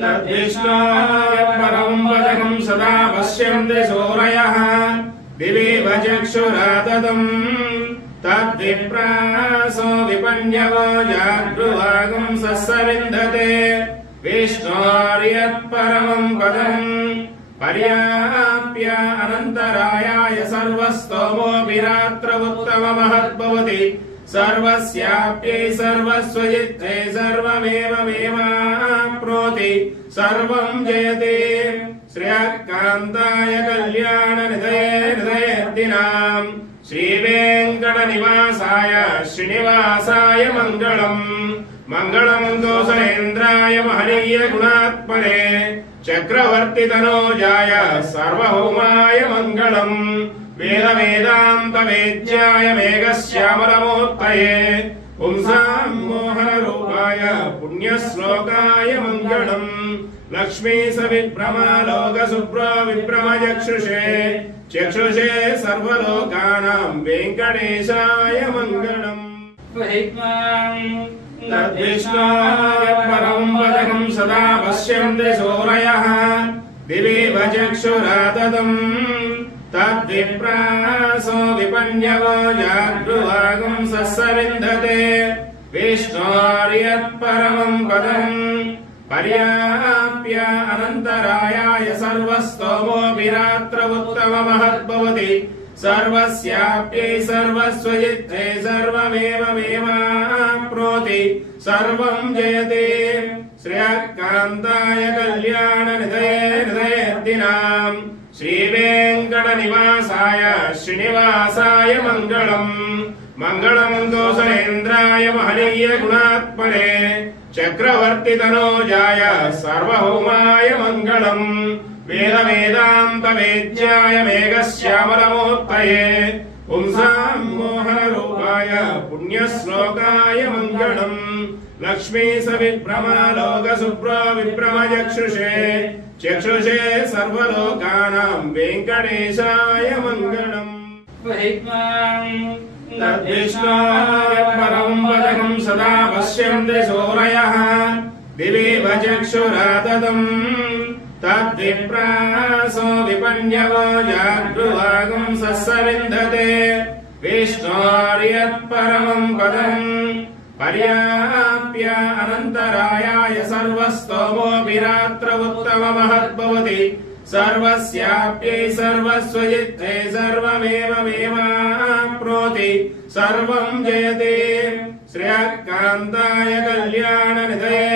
तद्विष्णोः परं पदकं सदा पश्यन्ति सूरयः दिवीव चक्षुराततं तद्विप्रासो विपन्यवो जागृवागं सस्सविन्दते विष्णोर्यत्परमं पदं पर्याप्य अनन्तरायाय सर्वस्तोमोऽभिरात्र उत्तममहद्भवति सर्वस्याप्यै सर्वस्वजित्ते सर्वमेव मेवाप्नोति सर्वं जयते श्रेयःकान्ताय कल्याणनिधये हृदयेऽर्थिनां श्रीवेङ्कटनिवासाय श्रीनिवासाय मङ्गलम् मङ्गलं कौसलेन्द्राय महनीय गुणात्मने चक्रवर्तितनोजाय सार्वभौमाय मङ्गलम् वेद वेदान्त वेद्याय मेघश्यामलमूर्तये पुंसां मोहनरूपाय पुण्यश्लोकाय मङ्गलम् लक्ष्मी सविभ्रमालोकशुभ्रो विभ्रमचक्षुषे चक्षुषे सर्वलोकानां वेङ्कटेशाय मङ्गलम् तद्विष्णोः परं पदकं सदा पश्यन्ति सूरयः दिवीव चक्षुराततं तद्विप्रासो विपन्यवो जागृवागं सस्सविन्दते विष्णोर्यत्परमं पदं पर्याप्य अनन्तरायाय सर्वस्तोमोऽभिरात्र उत्तममहद्भवति सर्वस्याप्यै सर्वस्वजित्ते सर्वमेव मेवाप्नोति सर्वं जयते श्रेयःकान्ताय कल्याणनिधये हृदयेऽर्थिनां श्रीवेङ्कटनिवासाय श्रीनिवासाय मङ्गलम् मङ्गलं कौसलेन्द्राय महनीय गुणात्मने चक्रवर्तितनोजाय सार्वभौमाय मङ्गलम् वेद वेदान्त वेद्याय मेघश्यामलमूर्तये पुंसां मोहनरूपाय पुण्यश्लोकाय मङ्गलम् लक्ष्मी सविभ्रमालोकशुभ्रो विभ्रमचक्षुषे चक्षुषे सर्वलोकानां वेङ्कटेशाय मङ्गलम् तद्विष्णोः परं पदकं सदा पश्यन्ति सूरयः दिवीव चक्षुराततं तद्विप्रासो विपन्यवो जागृवागं सस्सविन्दते विष्णोर्यत्परमं पदं पर्याप्य अनन्तरायाय सर्वस्तोमोऽभिरात्र उत्तममहद्भवति सर्वस्याप्यै सर्वस्वजित्ते सर्वमेव मेवाप्नोति सर्वं जयते श्रेयःकान्ताय कल्याणनिधये